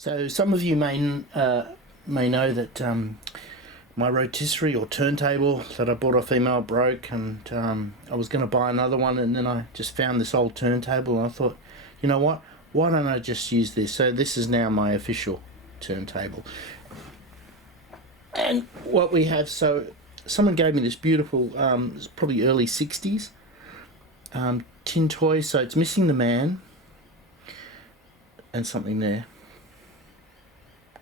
So some of you may know that my rotisserie or turntable that I bought off email broke, and I was going to buy another one, and then I just found this old turntable, and I thought, you know what? Why don't I just use this? So this is now my official turntable. And what we have, so someone gave me this beautiful, it's probably early 60s tin toy. So it's missing the man and something there.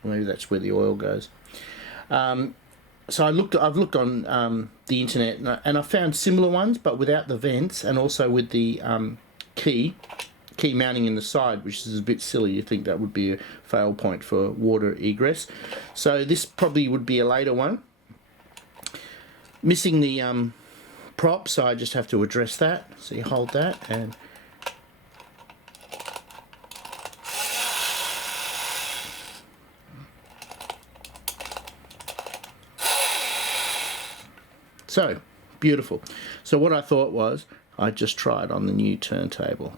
Maybe that's where the oil goes. So I've looked on the internet, and I found similar ones, but without the vents, and also with the key mounting in the side, which is a bit silly. You think that would be a fail point for water egress. So this probably would be a later one. Missing the prop, so I just have to address that. So you hold that and so beautiful. So what I thought was I'd just try it on the new turntable.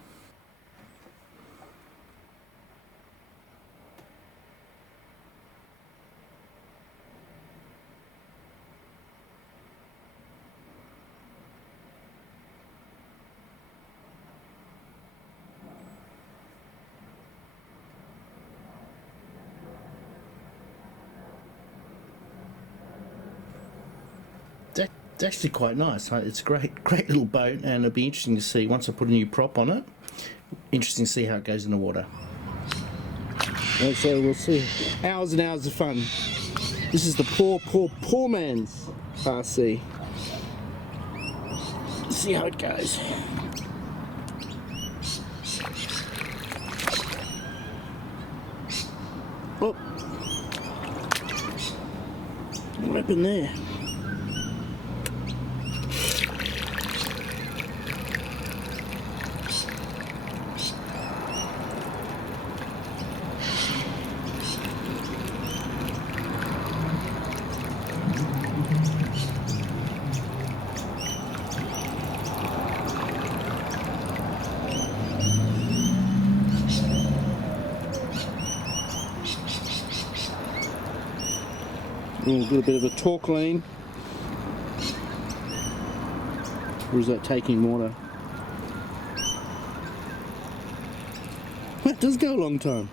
It's actually quite nice. It's a great little boat, and it'll be interesting to see once I put a new prop on it. Interesting to see how it goes in the water. And so we'll see hours and hours of fun. This is the poor man's RC. Let's see how it goes. Oh, what happened there? A little bit of a torque lean. Or is that taking water? That does go a long time.